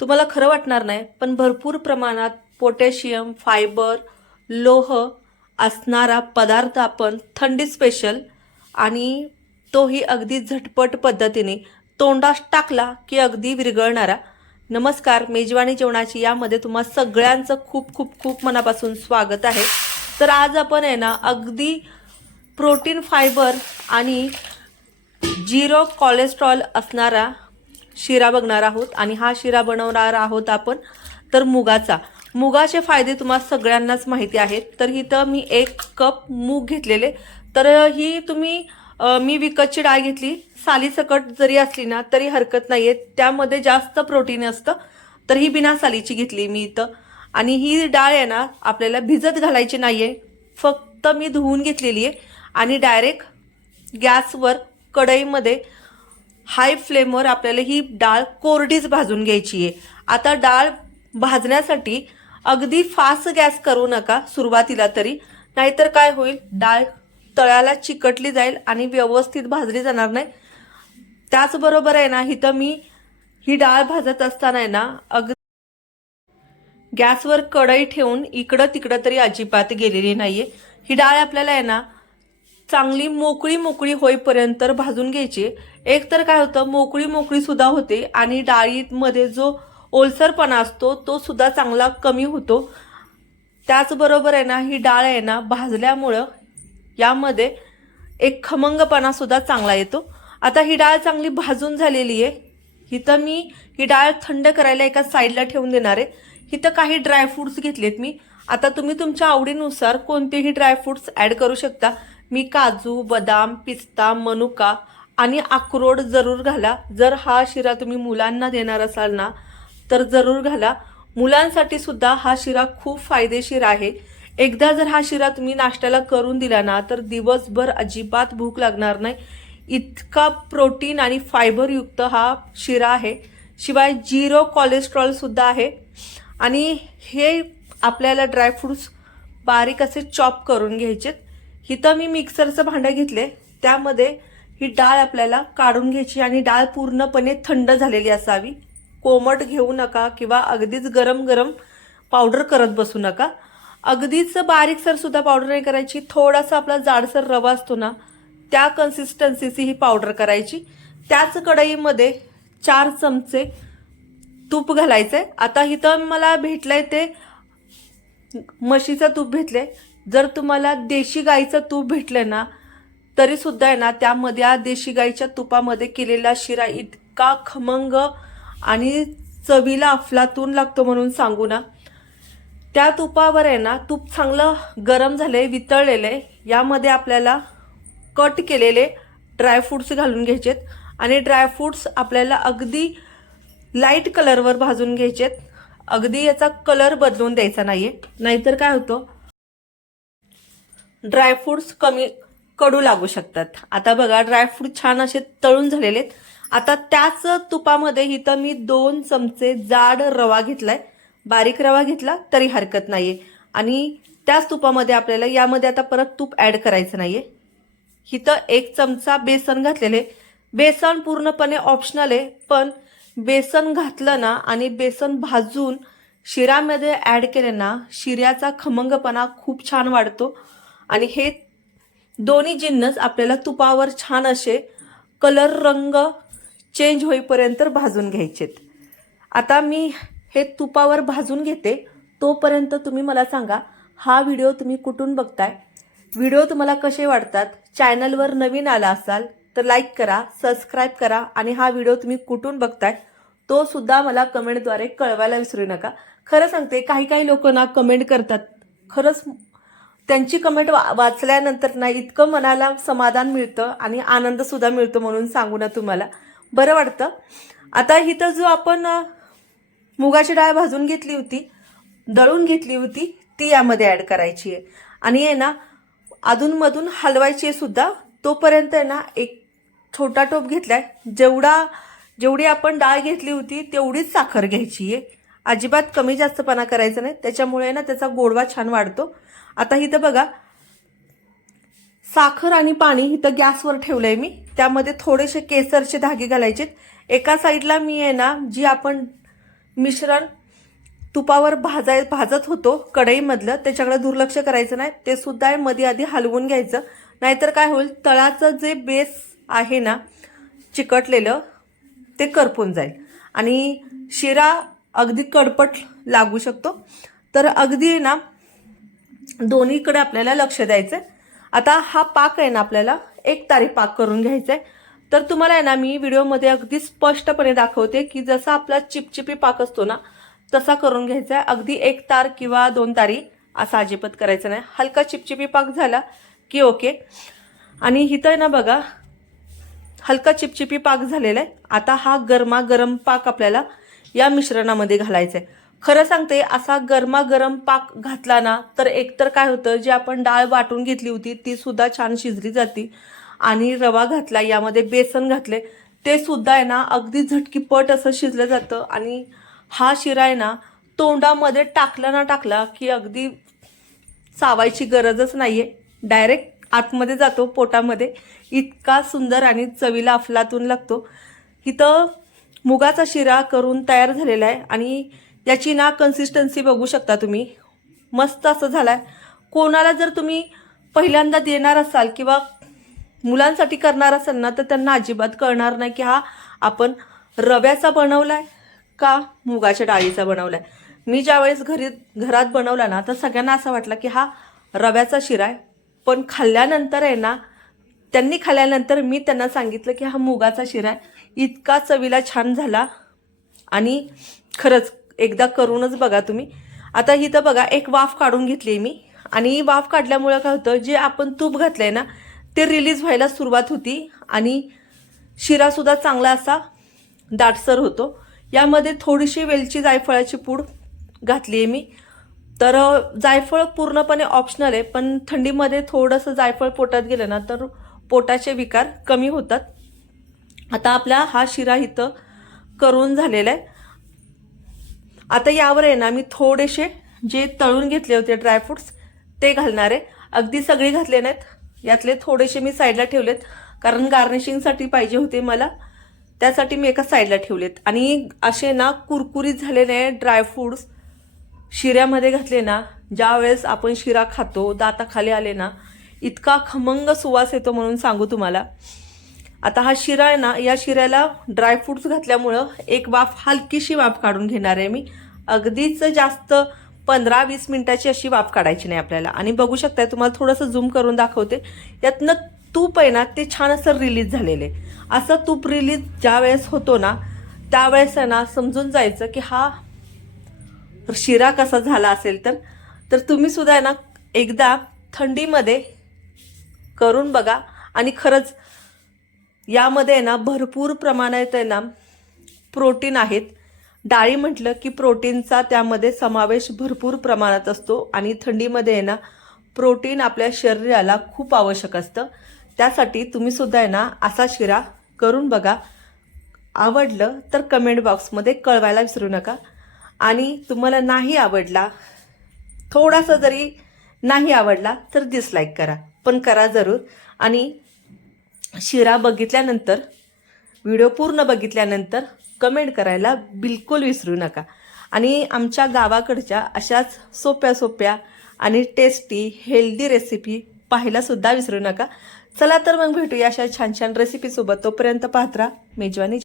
तुम्हाला खरं वाटणार नाही पण भरपूर प्रमाणात पोटॅशियम फायबर लोह असणारा पदार्थ आपण थंडी स्पेशल आणि तोही अगदी झटपट पद्धतीने तोंडास टाकला की अगदी विरघळणारा. नमस्कार मेजवानी जेवणाची यामध्ये तुम्हा सगळ्यांचं खूप खूप खूप मनापासून स्वागत आहे. तर आज आपण आहे ना अगदी प्रोटीन फायबर आणि झिरो कोलेस्ट्रॉल असणारा शिरा बघणार आहोत आणि हा शिरा बनवणार आहोत आपण तर मुगाचा. मुगाचे फायदे तुम्हाला सगळ्यांनाच माहिती आहेत. तर इथं मी एक कप मूग घेतलेले. तर ही तुम्ही मी विकतची डाळ घेतली. सालीसकट जरी असली ना तरी हरकत नाही आहे त्यामध्ये जास्त प्रोटीन असतं. तर ही बिना सालीची घेतली मी इथं. आणि ही डाळ आहे ना आपल्याला भिजत घालायची नाही आहे फक्त मी धुवून घेतलेली आहे. आणि डायरेक्ट गॅसवर कढईमध्ये हाय फ्लेमवर आपल्याला ही डाळ कोरडीच भाजून घ्यायची आहे. आता डाळ भाजण्यासाठी अगदी फास्ट गॅस करू नका सुरुवातीला तरी. नाहीतर काय होईल? डाळ तळ्याला चिकटली जाईल आणि व्यवस्थित भाजली जाणार नाही. त्याचबरोबर आहे ना इथं मी ही डाळ भाजत असताना आहे ना अगदी गॅसवर कढई ठेवून इकडं तिकडं तरी अजिबात गेलेली नाहीये. ही डाळ आपल्याला आहे ना चांगली मोकळी मोकळी होईपर्यंत भाजून घ्यायची. एक तर काय होतं मोकळी मोकळी सुद्धा होते आणि डाळीमध्ये जो ओलसरपणा असतो तो सुद्धा चांगला कमी होतो. त्याचबरोबर आहे ना ही डाळ आहे ना भाजल्यामुळं यामध्ये एक खमंगपणा सुद्धा चांगला येतो. आता ही डाळ चांगली भाजून झालेली आहे. इथं मी ही डाळ थंड करायला एका साईडला ठेवून देणार आहे. इथं काही ड्रायफ्रुट्स घेतलेत मी. आता तुम्ही तुमच्या आवडीनुसार कोणतेही ड्रायफ्रुट्स ॲड करू शकता. मी काजू बदाम पिस्ता मनुका आणि अक्रोड जरूर घाला. जर हा शिरा तुम्ही मुलांना देणार असाल ना तर जरूर घाला. मुलांसाठी सुद्धा हा शिरा खूप फायदेशीर आहे. एकदा जर हा शिरा तुम्ही नाश्त्याला करून दिला ना तर दिवसभर अजिबात भूक लागणार नाही. इतका प्रोटीन आणि फायबरयुक्त हा शिरा आहे. शिवाय झिरो कोलेस्ट्रॉलसुद्धा आहे. आणि हे आपल्याला ड्रायफ्रूट्स बारीक असे चॉप करून घ्यायचेत. इथं मी मिक्सरचं भांडं घेतले. त्यामध्ये ही डाळ आपल्याला काढून घ्यायची आणि डाळ पूर्णपणे थंड झालेली असावी. कोमट घेऊ नका किंवा अगदीच गरम गरम पावडर करत बसू नका. अगदीच बारीकसर सुद्धा पावडर नाही करायची. थोडासा आपला जाडसर रवा असतो ना त्या कन्सिस्टन्सीची ही पावडर करायची. त्याच कढईमध्ये चार चमचे तूप घालायचं आहे आता इथं मला भेटलं आहे ते म्हशीचं तूप भेटले जर तुम्हाला देशी गाईचं तूप भेटलं ना तरी सुद्धा आहे ना त्यामध्ये या देशी गाईच्या तुपामध्ये केलेला शिरा इतका खमंग आणि चवीला अफलातून लागतो म्हणून सांगू ना. त्या तुपावर आहे ना तूप चांगलं गरम झालंय वितळलेलं आहे. यामध्ये आपल्याला कट केलेले ड्रायफ्रूट्स घालून घ्यायचेत आणि ड्रायफ्रूट्स आपल्याला अगदी लाइट कलरवर भाजून घ्यायचेत. अगदी याचा कलर बदलून द्यायचा नाही आहे नाहीतर काय होतं ड्रायफ्रुट्स कमी कडू लागू शकतात. आता बघा ड्रायफ्रूट छान असे तळून झालेले आहेत. आता त्याच तुपामध्ये इथं मी दोन चमचे जाड रवा घेतलाय. बारीक रवा घेतला तरी हरकत नाहीये. आणि त्याच तुपामध्ये आपल्याला यामध्ये आता परत तूप ॲड करायचं नाहीये. इथं एक चमचा बेसन घातलेले. बेसन पूर्णपणे ऑप्शनल आहे पण बेसन घातलं ना आणि बेसन भाजून शिऱ्यामध्ये ॲड केले ना शिऱ्याचा खमंगपणा खूप छान वाढतो. आणि हे दोन्ही जिन्नस आपल्याला तुपावर छान असे कलर रंग चेंज होईपर्यंत भाजून घ्यायचेत. आता मी हे तुपावर भाजून घेते. तोपर्यंत तुम्ही मला सांगा हा व्हिडिओ तुम्ही कुठून बघताय? व्हिडिओ तुम्हाला कसे वाटतात? चॅनलवर नवीन आला असाल तर लाईक करा सबस्क्राईब करा आणि हा व्हिडिओ तुम्ही कुठून बघताय? तो सुद्धा मला कमेंटद्वारे कळवायला विसरू नका. खरं सांगते काही काही लोक ना कमेंट करतात. खरंच त्यांची कमेंट वा वाचल्यानंतर ना इतकं मनाला समाधान मिळतं आणि आनंद सुद्धा मिळतो म्हणून सांगू ना तुम्हाला. बरं वाटतं? आता इथं जो आपण मुगाची डाळ भाजून घेतली होती दळून घेतली होती ती यामध्ये ॲड करायची आहे. आणि आहे ना अधूनमधून हलवायची आहे सुद्धा तोपर्यंत आहे ना एक छोटा टोप घेतला आहे जेवढा जेवढी आपण डाळ घेतली होती तेवढीच साखर घ्यायची आहे. अजिबात कमी जास्तपणा करायचा नाही. त्याच्यामुळे ना त्याचा गोडवा छान वाढतो. आता इथं बघा साखर आणि पाणी इथं गॅसवर ठेवलंय मी. त्यामध्ये थोडेसे केसरचे धागे घालायचे एका साईडला मी आहे ना जी आपण मिश्रण तुपावर भाजाय भाजत होतो कढईमधलं त्याच्याकडे दुर्लक्ष करायचं नाही. ते सुद्धा आहे मध्ये आधी हलवून घ्यायचं. नाहीतर काय होईल तळाचं जे बेस आहे ना चिकटलेलं ते करपून जाईल. आणि शिरा अगदी कडपट लागू शकतो. तर अगदी आहे ना दोन्हीकडे आपल्याला लक्ष द्यायचं आता हा पाक आहे ना आपल्याला एक तारी पाक करून घ्यायचा आहे तर तुम्हाला आहे ना मी व्हिडिओमध्ये अगदी स्पष्टपणे दाखवते की जसा आपला चिपचिपी पाक असतो ना तसा करून घ्यायचा आहे अगदी एक तार किंवा दोन तारी असा अजिबात करायचं नाही. हलका चिपचिपी पाक झाला की ओके. आणि इथं आहे ना बघा हलका चिपचिपी पाक झालेला आहे. आता हा गरमा गरम पाक आपल्याला या मिश्रणामध्ये घालायचं आहे खरं सांगते असा गरमागरम पाक घातला ना तर एकतर काय होतं जे आपण डाळ वाटून घेतली होती ती सुद्धा छान शिजली जाती. आणि रवा घातला यामध्ये बेसन घातले ते सुद्धा आहे ना अगदी झटकीपट असं शिजलं जातं. आणि हा शिरा आहे ना तोंडामध्ये टाकला ना टाकला की अगदी चावायची गरजच नाही आहे डायरेक्ट आतमध्ये जातो पोटामध्ये. इतका सुंदर आणि चवीला अफलातून लागतो. इथं मुगाचा शिरा करून तयार झालेला आहे आणि याची ना कन्सिस्टन्सी बघू शकता तुम्ही. मस्त असं झालं आहे कोणाला जर तुम्ही पहिल्यांदा देणार असाल किंवा मुलांसाठी करणार असाल ना तर त्यांना अजिबात कळणार नाही की हा आपण रव्याचा बनवला आहे का मुगाच्या डाळीचा बनवला आहे मी ज्यावेळेस घरी घरात बनवला ना तर सगळ्यांना असं वाटलं की हा रव्याचा शिरा आहे. पण खाल्ल्यानंतर आहे ना त्यांनी खाल्ल्यानंतर मी त्यांना सांगितलं की हा मुगाचा शिरा आहे. इतका चवीला छान झाला. आणि खरंच एकदा करूनच बघा तुम्ही. आता इथं बघा एक वाफ काढून घेतली आहे मी. आणि वाफ काढल्यामुळं काय होतं जे आपण तूप घातलं आहे ना ते रिलीज व्हायला सुरुवात होती. आणि शिरासुद्धा चांगला असा दाटसर होतो. यामध्ये थोडीशी वेलची जायफळाची पूड घातली आहे मी. तर जायफळ पूर्णपणे ऑप्शनल आहे. पण थंडीमध्ये थोडंसं जायफळ पोटात गेलं ना तर पोटाचे विकार कमी होतात. आता आपला हा शिरा इथं करून झालेला आहे. आता यावर आहे ना मी थोडेसे जे तळून घेतले होते ड्रायफ्रूट्स ते घालणार आहे. अगदी सगळे घातले नाहीत. यातले थोडेसे मी साईडला ठेवलेत. कारण गार्निशिंगसाठी पाहिजे होते मला. त्यासाठी मी एका साईडला ठेवलेत. आणि असे ना कुरकुरीत झालेले ड्रायफ्रूट्स शिऱ्यामध्ये घातले ना ज्या वेळेस आपण शिरा खातो दाताखाली आले ना इतका खमंग सुवास येतो म्हणून सांगू तुम्हाला. आता हा शिरा आहे ना या शिऱ्याला ड्रायफ्रुट्स घातल्यामुळं एक वाफ हलकीशी वाफ काढून घेणार आहे मी. अगदीच जास्त पंधरा वीस मिनिटाची अशी वाफ काढायची नाही आपल्याला. आणि बघू शकताय तुम्हाला थोडंसं झूम करून दाखवते. यातनं तूप आहे ना ते छान असं रिलीज झालेले असं तूप रिलीज ज्या वेळेस होतो ना त्यावेळेस आहे ना समजून जायचं की हा शिरा कसा झाला असेल तर. तर तुम्ही सुद्धा आहे ना एकदा थंडीमध्ये करून बघा. आणि खरंच यामध्ये आहे ना भरपूर प्रमाणात आहे ना प्रोटीन आहेत. डाळी म्हटलं की प्रोटीनचा त्यामध्ये समावेश भरपूर प्रमाणात असतो आणि थंडीमध्ये आहे ना प्रोटीन आपल्या शरीराला खूप आवश्यक असतं. त्यासाठी तुम्ही सुद्धा आहे ना असा शिरा करून बघा. आवडलं तर कमेंट बॉक्समध्ये कळवायला विसरू नका. आणि तुम्हाला नाही आवडला थोडासा जरी नाही आवडला तर डिसलाईक करा. पण करा जरूर. आणि शिरा बघितल्यानंतर व्हिडिओ पूर्ण बघितल्यानंतर कमेंट करायला बिलकुल विसरू नका. आणि आमच्या गावाकडच्या अशाच सोप्या सोप्या आणि टेस्टी हेल्दी रेसिपी पाहायलासुद्धा विसरू नका. चला तर मग भेटूया अशा छान छान रेसिपीसोबत तोपर्यंत पाहत राहा. मेजवानी.